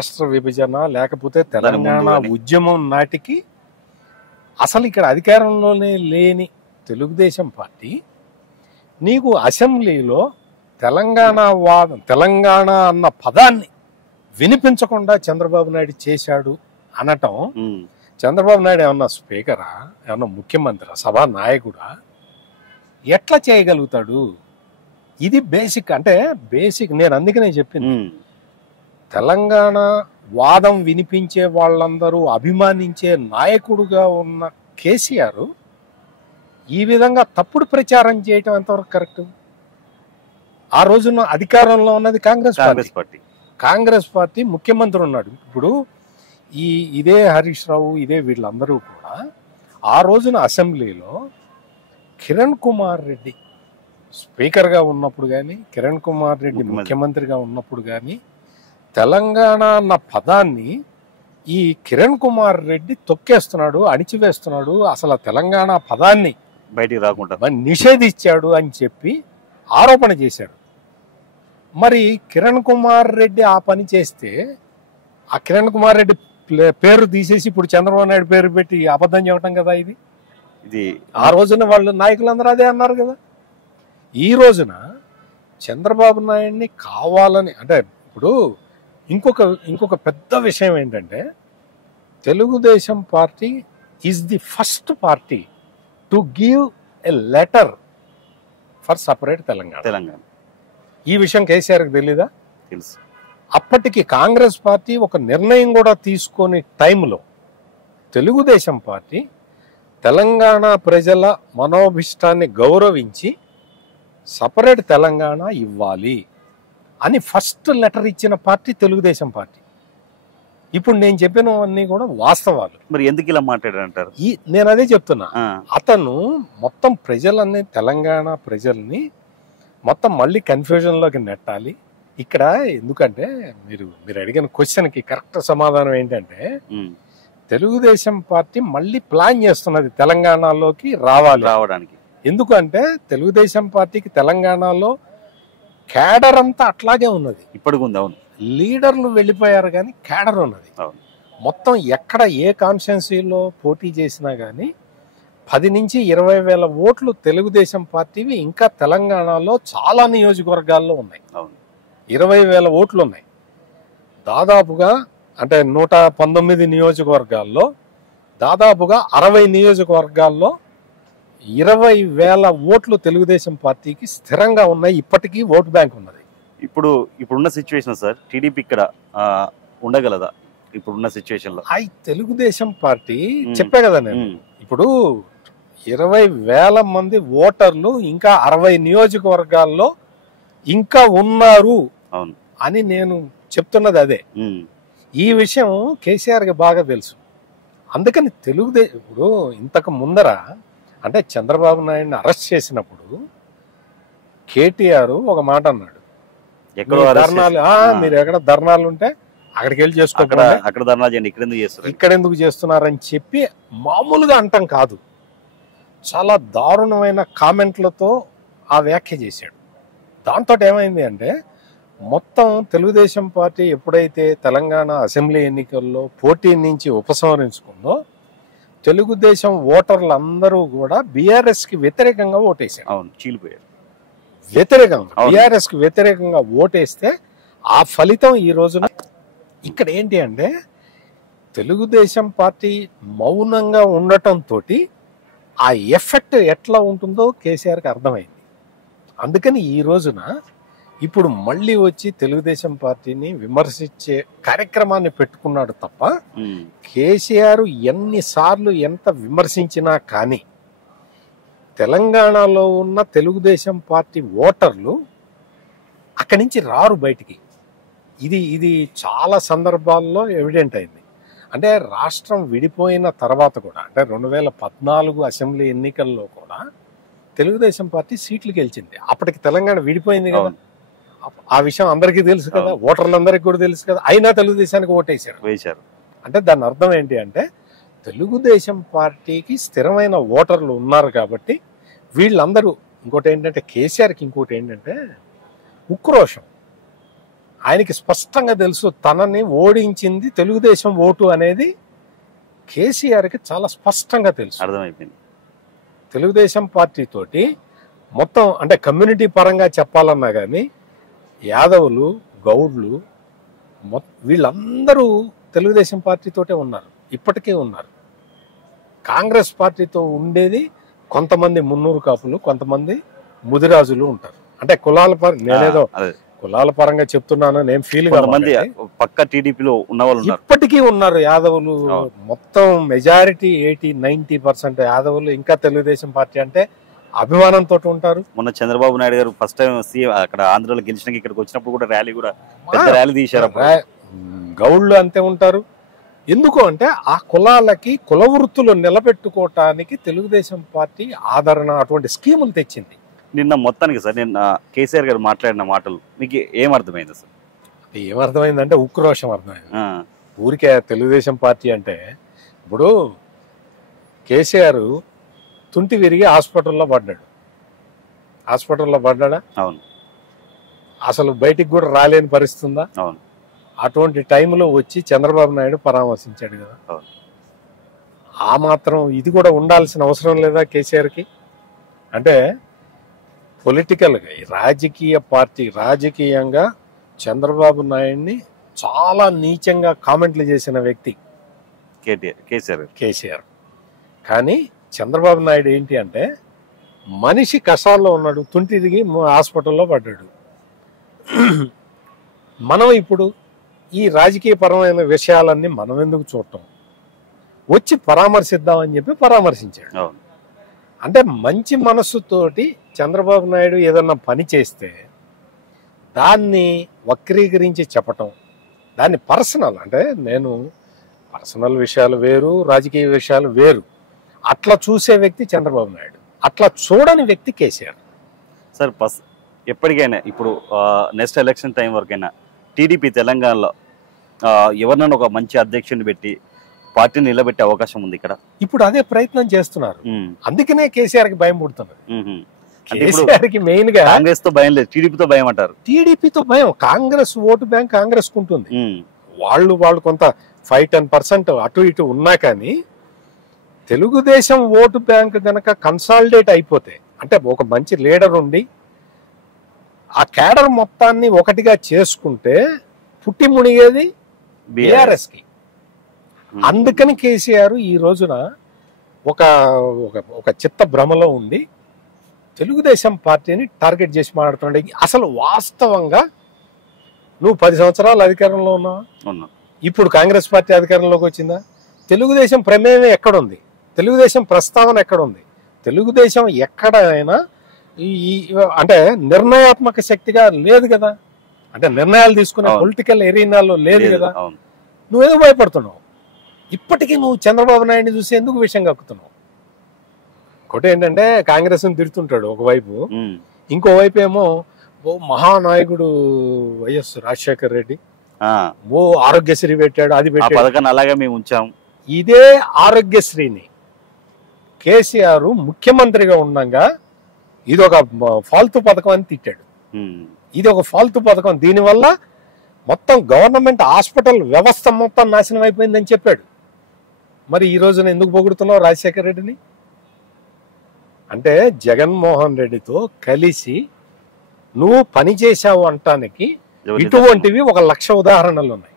రాష్ట్ర విభజన లేకపోతే తెలంగాణ ఉద్యమం నాటికి అసలు ఇక్కడ అధికారంలోనే లేని తెలుగుదేశం పార్టీ నీకు అసెంబ్లీలో తెలంగాణ అన్న పదాన్ని వినిపించకుండా చంద్రబాబు నాయుడు చేశాడు అనటం చంద్రబాబు నాయుడు ఏమన్నా స్పీకరా, ఏమన్నా ముఖ్యమంత్రి, సభా నాయకుడా? ఎట్లా చేయగలుగుతాడు? ఇది బేసిక్. అంటే బేసిక్ నేను అందుకనే చెప్పింది, తెలంగాణ వాదం వినిపించే వాళ్ళందరూ అభిమానించే నాయకుడుగా ఉన్న కేసీఆర్ ఈ విధంగా తప్పుడు ప్రచారం చేయటం ఎంతవరకు కరెక్ట్? ఆ రోజున అధికారంలో ఉన్నది కాంగ్రెస్ పార్టీ ముఖ్యమంత్రి ఉన్నాడు. ఇప్పుడు ఇదే హరీష్ రావు, ఇదే వీళ్ళందరూ కూడా ఆ రోజున అసెంబ్లీలో కిరణ్ కుమార్ రెడ్డి స్పీకర్గా ఉన్నప్పుడు కానీ, కిరణ్ కుమార్ రెడ్డి ముఖ్యమంత్రిగా ఉన్నప్పుడు కానీ తెలంగాణ అన్న పదాన్ని ఈ కిరణ్ కుమార్ రెడ్డి తొక్కేస్తున్నాడు, అణిచివేస్తున్నాడు, అసలు తెలంగాణ పదాన్ని బయటికి రాకుండా నిషేధించాడు అని చెప్పి ఆరోపణ చేశాడు. మరి కిరణ్ కుమార్ రెడ్డి ఆ పని చేస్తే ఆ కిరణ్ కుమార్ రెడ్డి పేరు తీసేసి ఇప్పుడు చంద్రబాబు నాయుడు పేరు పెట్టి అబద్ధం చెప్పడం కదా ఇది. ఆ రోజున వాళ్ళు నాయకులందరూ అదే అన్నారు కదా. ఈ రోజున చంద్రబాబు నాయుడిని కావాలని, అంటే ఇప్పుడు ఇంకొక పెద్ద విషయం ఏంటంటే, Telugu Desam party is the first party to give a letter for separate Telangana. ఈ విషయం కేసీఆర్కి తెలీదా? తెలుసు. అప్పటికి కాంగ్రెస్ పార్టీ ఒక నిర్ణయం కూడా తీసుకొని టైంలో తెలుగుదేశం పార్టీ తెలంగాణ ప్రజల మనోభిష్టాన్ని గౌరవించి సపరేట్ తెలంగాణ ఇవ్వాలి అని ఫస్ట్ లెటర్ ఇచ్చిన పార్టీ తెలుగుదేశం పార్టీ. ఇప్పుడు నేను చెప్పినవన్నీ కూడా వాస్తవాలు. మరి ఎందుకు ఇలా మాట్లాడారంటారు? నేను అదే చెప్తున్నా. అతను మొత్తం ప్రజలన్నీ, తెలంగాణ ప్రజల్ని మొత్తం మళ్ళీ కన్ఫ్యూజన్లోకి నెట్టాలి ఇక్కడ. ఎందుకంటే మీరు అడిగిన క్వశ్చన్కి కరెక్ట్ సమాధానం ఏంటంటే, తెలుగుదేశం పార్టీ మళ్ళీ ప్లాన్ చేస్తున్నది తెలంగాణలోకి రావడానికి. ఎందుకంటే తెలుగుదేశం పార్టీకి తెలంగాణలో క్యాడర్ అంతా అట్లాగే ఉన్నది. ఇప్పటికుంది. అవును, లీడర్లు వెళ్ళిపోయారు కానీ క్యాడర్ ఉన్నది. మొత్తం ఎక్కడ ఏ కాన్స్టిట్యున్సీలో పోటీ చేసినా కానీ 10 నుంచి 20 వేల ఓట్లు తెలుగుదేశం పార్టీవి ఇంకా తెలంగాణలో చాలా నియోజకవర్గాల్లో ఉన్నాయి. 20 వేల ఓట్లు ఉన్నాయి దాదాపుగా. అంటే 119 నియోజకవర్గాల్లో దాదాపుగా 60 నియోజకవర్గాల్లో 20 వేల ఓట్లు తెలుగుదేశం పార్టీకి స్థిరంగా ఉన్నాయి. ఇప్పటికీ ఓటు బ్యాంక్ ఉన్నది. ఇప్పుడున్న సిచ్యువేషన్ సార్, టీడీపీ ఇక్కడ ఉండగలదా ఇప్పుడున్న సిచ్యువేషన్ లో? తెలుగుదేశం పార్టీ చెప్పే కదా నేను, ఇప్పుడు 20 వేల మంది ఓటర్లు ఇంకా 60 నియోజకవర్గాల్లో ఇంకా ఉన్నారు అని నేను చెప్తున్నది అదే. ఈ విషయం కేసీఆర్కి బాగా తెలుసు. అందుకని ఇప్పుడు ఇంతకు ముందర అంటే చంద్రబాబు నాయుడిని అరెస్ట్ చేసినప్పుడు కేటీఆర్ ఒక మాట అన్నాడు, ధర్నాలు మీరు ఎక్కడ ధర్నాలు ఉంటే అక్కడికి వెళ్ళి ఇక్కడ ఎందుకు చేస్తున్నారని చెప్పి మామూలుగా అంటాం కాదు, చాలా దారుణమైన కామెంట్లతో ఆ వ్యాఖ్య చేశాడు. దాంతో ఏమైంది అంటే, మొత్తం తెలుగుదేశం పార్టీ ఎప్పుడైతే తెలంగాణ అసెంబ్లీ ఎన్నికల్లో పోటీ నుంచి ఉపసంహరించుకుందో తెలుగుదేశం ఓటర్లందరూ కూడా బీఆర్ఎస్కి వ్యతిరేకంగా ఓటేశారు. అవును, చీలిపోయారు. బీఆర్ఎస్కి వ్యతిరేకంగా ఓటేస్తే ఆ ఫలితం ఈ రోజున ఇక్కడ ఏంటి అంటే, తెలుగుదేశం పార్టీ మౌనంగా ఉండటంతో ఆ ఎఫెక్ట్ ఎట్లా ఉంటుందో కేసీఆర్కి అర్థమైంది. అందుకని ఈ రోజున ఇప్పుడు మళ్ళీ వచ్చి తెలుగుదేశం పార్టీని విమర్శించే కార్యక్రమాన్ని పెట్టుకున్నాడు తప్ప, కేసీఆర్ ఎన్నిసార్లు ఎంత విమర్శించినా కానీ తెలంగాణలో ఉన్న తెలుగుదేశం పార్టీ ఓటర్లు అక్కడి నుంచి రారు బయటికి. ఇది చాలా సందర్భాల్లో ఎవిడెంట్ అయింది. అంటే రాష్ట్రం విడిపోయిన తర్వాత కూడా, అంటే 2014 అసెంబ్లీ ఎన్నికల్లో కూడా తెలుగుదేశం పార్టీ సీట్లు గెలిచింది. అప్పటికి తెలంగాణ విడిపోయింది కదా, ఆ విషయం అందరికీ తెలుసు కదా, ఓటర్లందరికీ కూడా తెలుసు కదా. అయినా తెలుగుదేశానికి ఓటేశారు. అంటే దాని అర్థం ఏంటి అంటే, తెలుగుదేశం పార్టీకి స్థిరమైన ఓటర్లు ఉన్నారు కాబట్టి వీళ్ళందరూ. ఇంకోటి ఏంటంటే కేసీఆర్కి ఇంకోటి ఏంటంటే ఉక్రోషం. ఆయనకి స్పష్టంగా తెలుసు తనని ఓడించింది తెలుగుదేశం ఓటు అనేది కేసీఆర్కి చాలా స్పష్టంగా తెలుసు. అర్థమైపోయింది. తెలుగుదేశం పార్టీ తోటి మొత్తం అంటే కమ్యూనిటీ పరంగా చెప్పాలన్నా కానీ యాదవులు, గౌడ్లు వీళ్ళందరూ తెలుగుదేశం పార్టీతోటే ఉన్నారు, ఇప్పటికే ఉన్నారు. కాంగ్రెస్ పార్టీతో ఉండేది కొంతమంది మున్నూరు కాపులు, కొంతమంది ముదిరాజులు ఉంటారు. అంటే కులాల పరంగా నేనేదో కులాల పరంగా చెప్తున్నాను, నేను ఫీల్ పక్క టీడీపీలో ఉన్న వాళ్ళు ఇప్పటికీ ఉన్నారు యాదవులు. మొత్తం మెజారిటీ 80-90% యాదవులు ఇంకా తెలుగుదేశం పార్టీ అంటే అభిమానంతో ఉంటారు. మొన్న చంద్రబాబు నాయుడు గారు ఫస్ట్ టైం సీఎం అక్కడ ఆంధ్రలో గెలిచినాక ఇక్కడికి వచ్చినప్పుడు కూడా ర్యాలీ కూడా పెద్ద ర్యాలీ తీశారు. గౌడ్లు అంతే ఉంటారు. ఎందుకు అంటే ఆ కులాలకి కుల వృత్తులు నిలబెట్టుకోవటానికి తెలుగుదేశం పార్టీ ఆదరణ అటువంటి స్కీములు తెచ్చింది. నిన్న మొత్తానికి సార్ నిన్న కేసీఆర్ గారు మాట్లాడిన మాటలు మీకు ఏమర్థమైంది సార్? ఏమర్థమైందంటే ఉక్రోషం అర్థమైంది. ఊరికే తెలుగుదేశం పార్టీ అంటే ఇప్పుడు కేసీఆర్ తుంటి విరిగి హాస్పిటల్లో పడ్డాడా? అవును. అసలు బయటికి కూడా రాలేని పరిస్థితి ఉందా? అవును. అటువంటి టైంలో వచ్చి చంద్రబాబు నాయుడు పరామర్శించాడు కదా. ఆ మాత్రం ఇది కూడా ఉండాల్సిన అవసరం లేదా కేసీఆర్కి? అంటే పొలిటికల్గా రాజకీయంగా చంద్రబాబు నాయుడిని చాలా నీచంగా కామెంట్లు చేసిన వ్యక్తి కేసీఆర్. కానీ చంద్రబాబు నాయుడు ఏంటి అంటే మనిషి కష్టాల్లో ఉన్నాడు, తుంటిరిగి హాస్పిటల్లో పడ్డాడు. మనం ఇప్పుడు ఈ రాజకీయపరమైన విషయాలన్నీ మనం ఎందుకు చూడటం, వచ్చి పరామర్శిద్దామని చెప్పి పరామర్శించాడు. అంటే మంచి మనస్సుతోటి చంద్రబాబు నాయుడు ఏదన్నా పని చేస్తే దాన్ని వక్రీకరించి చెప్పటం, దాన్ని పర్సనల్ అంటే నేను పర్సనల్ విషయాలు వేరు, రాజకీయ విషయాలు వేరు, అట్లా చూసే వ్యక్తి చంద్రబాబు నాయుడు, అట్లా చూడని వ్యక్తి కేసీఆర్. సార్ ఎప్పటికైనా ఇప్పుడు నెక్స్ట్ ఎలక్షన్ టైం వరకైనా టీడీపీ తెలంగాణలో ఎవరినైనా ఒక మంచి అధ్యక్షుడిని పెట్టి పార్టీని నిలబెట్టే అవకాశం ఉంది ఇక్కడ. ఇప్పుడు అదే ప్రయత్నం చేస్తున్నారు. అందుకనే కేసీఆర్ కి భయం పుడుతున్నారు. కేసీఆర్కి మెయిన్ గా కాంగ్రెస్ తో భయం లేదు, టీడీపీతో భయం అంటారు. టీడీపీతో భయం. కాంగ్రెస్ ఓటు బ్యాంక్ కాంగ్రెస్ ఉంటుంది. వాళ్ళు కొంత 5-10% అటు ఇటు ఉన్నా కానీ తెలుగుదేశం ఓటు బ్యాంక్ గనక కన్సాలిడేట్ అయిపోతే, అంటే ఒక మంచి లీడర్ ఉండి ఆ క్యాడర్ మొత్తాన్ని ఒకటిగా చేసుకుంటే పుట్టి మునిగేది బీఆర్ఎస్ కి. అందుకని కేసీఆర్ ఈ రోజున ఒక చిత్త భ్రమలో ఉండి తెలుగుదేశం పార్టీని టార్గెట్ చేసి మాట్లాడుతుండే. అసలు వాస్తవంగా నువ్వు 10 సంవత్సరాలు అధికారంలో ఉన్నావా? ఇప్పుడు కాంగ్రెస్ పార్టీ అధికారంలోకి వచ్చిందా? తెలుగుదేశం ప్రమేయం ఎక్కడుంది? తెలుగుదేశం ప్రస్తావన ఎక్కడుంది? తెలుగుదేశం ఎక్కడైనా అంటే నిర్ణయాత్మక శక్తిగా లేదు కదా, అంటే నిర్ణయాలు తీసుకునే పొలిటికల్ ఎరీనాలో లేదు కదా. నువ్వేదో భయపడుతున్నావు. ఇప్పటికీ నువ్వు చంద్రబాబు నాయుడిని చూసి ఎందుకు విషయం కక్కుతున్నావు? ఒకటి ఏంటంటే కాంగ్రెస్ ని తిడుతుంటాడు ఒకవైపు, ఇంకోవైపు ఏమో ఓ మహానాయకుడు వైఎస్ రాజశేఖర్ రెడ్డి ఓ ఆరోగ్యశ్రీ పెట్టాడు, అది పెట్టాడు, అలాగే మేము ఉంచాం. ఇదే ఆరోగ్యశ్రీని కేసీఆర్ ముఖ్యమంత్రిగా ఉండగా ఇది ఒక ఫాల్తూ పథకం అని తిట్టాడు. ఇది ఒక ఫాల్తూ పథకం, దీనివల్ల మొత్తం గవర్నమెంట్ హాస్పిటల్ వ్యవస్థ మొత్తం నాశనం అయిపోయిందని చెప్పాడు. మరి ఈ రోజున ఎందుకు పొగుడుతున్నావు రాజశేఖర్ రెడ్డిని? అంటే జగన్మోహన్ రెడ్డితో కలిసి నువ్వు పని చేశావు అంటానికి ఇటువంటివి 1,00,000 ఉదాహరణలు ఉన్నాయి.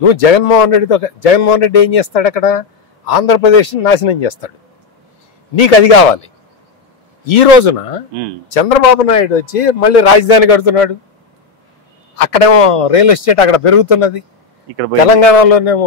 నువ్వు జగన్మోహన్ రెడ్డి ఏం చేస్తాడు అక్కడ? ఆంధ్రప్రదేశ్ని నాశనం చేస్తాడు. నీకు అది కావాలి. ఈ రోజున చంద్రబాబు నాయుడు వచ్చి మళ్ళీ రాజధాని కడుతున్నాడు. అక్కడేమో రియల్ ఎస్టేట్ అక్కడ పెరుగుతున్నది, తెలంగాణలోనేమో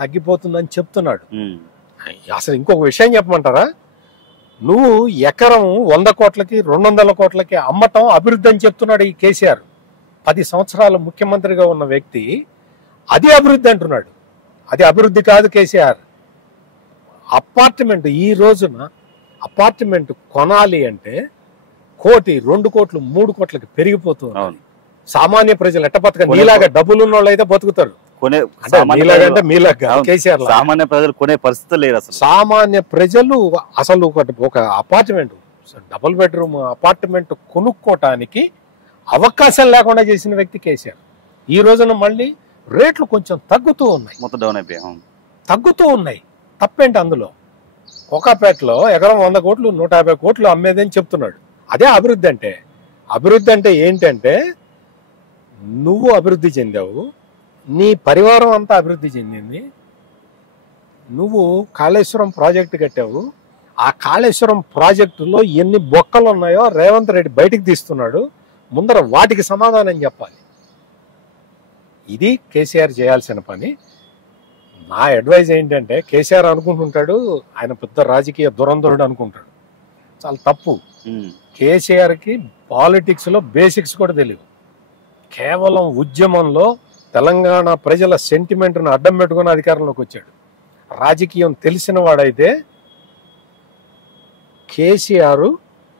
తగ్గిపోతుందని చెప్తున్నాడు. అసలు ఇంకొక విషయం చెప్పమంటారా? నువ్వు ఎకరం 100 కోట్లకి 200 కోట్లకి అమ్మటం అభివృద్ధి అని చెప్తున్నాడు ఈ కేసీఆర్. 10 సంవత్సరాలు ముఖ్యమంత్రిగా ఉన్న వ్యక్తి అది అభివృద్ధి అంటున్నాడు. అది అభివృద్ధి కాదు కేసీఆర్. అపార్ట్మెంట్ ఈ రోజున అపార్ట్మెంట్ కొనాలి అంటే 1 కోటి 2 కోట్లు 3 కోట్లకి పెరిగిపోతుంది. సామాన్య ప్రజలు ఎట్ట బతక? నీలాగా డబ్బులు ఉన్న వాళ్ళు అయితే బతుకుతారు. సామాన్య ప్రజలు కొనే పరిస్థితి లేదు. అసలు సామాన్య ప్రజలు అసలు ఒక అపార్ట్మెంట్, డబుల్ బెడ్రూమ్ అపార్ట్మెంట్ కొనుక్కోటానికి అవకాశం లేకుండా చేసిన వ్యక్తి కేసీఆర్. ఈ రోజున మళ్ళీ రేట్లు కొంచెం తగ్గుతూ ఉన్నాయి, మొత్తం డౌన్ అయిపోయాయి. తగ్గుతూ ఉన్నాయి. తప్పేంటి అందులో? కోకాపేటలో ఎకరం 100 కోట్లు 150 కోట్లు అమ్మేదని చెప్తున్నాడు. అదే అభివృద్ధి అంటే. అభివృద్ధి అంటే ఏంటంటే నువ్వు అభివృద్ధి చెందావు, నీ పరివారం అంతా అభివృద్ధి చెందింది. నువ్వు కాళేశ్వరం ప్రాజెక్టు కట్టావు, ఆ కాళేశ్వరం ప్రాజెక్టులో ఎన్ని బొక్కలు ఉన్నాయో రేవంత్ రెడ్డి బయటికి తీస్తున్నాడు. ముందర వాటికి సమాధానం చెప్పాలి. ఇది కేసీఆర్ చేయాల్సిన పని. నా అడ్వైజ్ ఏంటంటే, కేసీఆర్ అనుకుంటుంటాడు ఆయన పెద్ద రాజకీయ దురంధరుడు అనుకుంటాడు. చాలా తప్పు. కేసీఆర్కి పాలిటిక్స్లో బేసిక్స్ కూడా తెలియదు. కేవలం ఉద్యమంలో తెలంగాణ ప్రజల సెంటిమెంట్ను అడ్డం పెట్టుకుని అధికారంలోకి వచ్చాడు. రాజకీయం తెలిసిన వాడైతే కేసీఆర్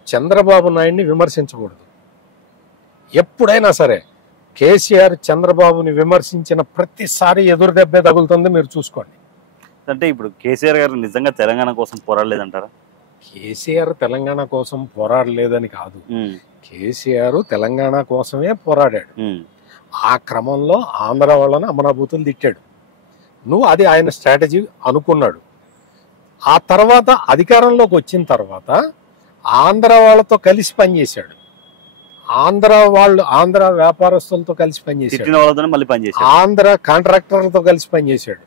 చంద్రబాబు నాయుడిని విమర్శించకూడదు. ఎప్పుడైనా సరే కేసీఆర్ చంద్రబాబుని విమర్శించిన ప్రతిసారి ఎదురు దెబ్బే తగులుతుంది, మీరు చూసుకోండి. అంటే ఇప్పుడు కేసీఆర్ గారు నిజంగా తెలంగాణ కోసం పోరాడలేదంటారా? కేసీఆర్ తెలంగాణ కోసం పోరాడలేదని కాదు, కేసీఆర్ తెలంగాణ కోసమే పోరాడాడు. ఆ క్రమంలో ఆంధ్ర వాళ్ళని అమరాభూతులు తిట్టాడు. నువ్వు అది ఆయన స్ట్రాటజీ అనుకున్నాడు. ఆ తర్వాత అధికారంలోకి వచ్చిన తర్వాత ఆంధ్ర వాళ్ళతో కలిసి పనిచేశాడు. ఆంధ్ర వ్యాపారస్తులతో కలిసి పనిచేశాడు. ఆంధ్ర కాంట్రాక్టర్లతో కలిసి పనిచేశాడు.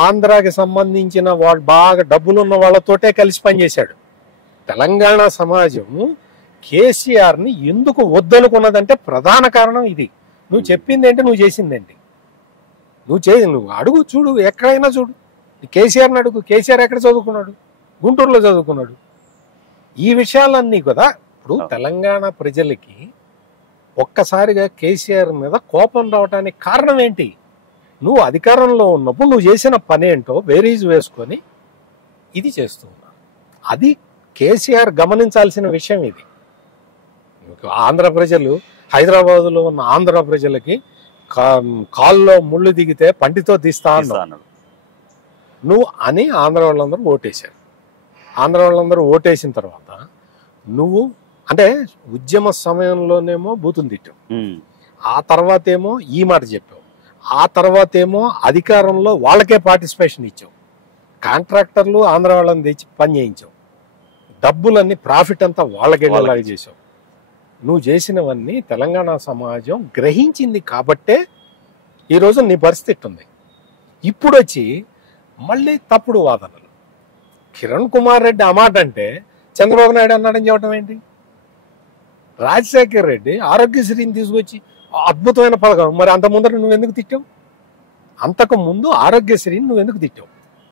ఆంధ్రాకి సంబంధించిన వాళ్ళు బాగా డబ్బులున్న వాళ్ళతోటే కలిసి పనిచేశాడు. తెలంగాణ సమాజం కేసీఆర్ని ఎందుకు వద్దనుకున్నదంటే ప్రధాన కారణం ఇది. నువ్వు చెప్పిందేంటి, నువ్వు చేసిందేంటి? నువ్వు అడుగు, చూడు, ఎక్కడైనా చూడు, కేసీఆర్ని అడుగు. కేసీఆర్ ఎక్కడ చదువుకున్నాడు? గుంటూరులో చదువుకున్నాడు. ఈ విషయాలన్నీ కదా ఇప్పుడు తెలంగాణ ప్రజలకి ఒక్కసారిగా కేసీఆర్ మీద కోపం రావడానికి కారణం ఏంటి? నువ్వు అధికారంలో ఉన్నప్పుడు నువ్వు చేసిన పని ఏంటో బేరీజ్ వేసుకొని ఇది చేస్తూ ఉన్నా. అది కేసీఆర్ గమనించాల్సిన విషయం. ఇది ఆంధ్ర ప్రజలు, హైదరాబాదులో ఉన్న ఆంధ్ర ప్రజలకి కాల్లో ముళ్ళు దిగితే పంటితో తీస్తా అన్నాడు నువ్వు అని ఆంధ్ర వాళ్ళందరూ ఓటేశారు. ఆంధ్ర వాళ్ళందరూ ఓటేసిన తర్వాత నువ్వు అంటే ఉద్యమ సమయంలోనేమో బూతులు తిట్టావు, ఆ తర్వాత ఏమో ఈ మాట చెప్పావు, ఆ తర్వాత ఏమో అధికారంలో వాళ్ళకే పార్టిసిపేషన్ ఇచ్చావు, కాంట్రాక్టర్లు ఆంధ్ర వాళ్ళని తెచ్చి పని చేయించావు, డబ్బులన్నీ ప్రాఫిట్ అంతా వాళ్ళకి వెళ్ళేలాగా చేసావు. నువ్వు చేసినవన్నీ తెలంగాణ సమాజం గ్రహించింది కాబట్టే ఈరోజు నీ పరిస్థితి ఉంది. ఇప్పుడు వచ్చి మళ్ళీ తప్పుడు వాదనలు. కిరణ్ కుమార్ రెడ్డి ఆ మాట అంటే చంద్రబాబు నాయుడు అన్నాడని చెప్పడం ఏంటి? రాజశేఖర్ రెడ్డి ఆరోగ్యశ్రీని తీసుకొచ్చి అద్భుతమైన పథకం, మరి అంత ముందర నువ్వు ఎందుకు తిట్టావు? అంతకు ముందు ఆరోగ్యశ్రీని నువ్వు ఎందుకు తిట్టావు?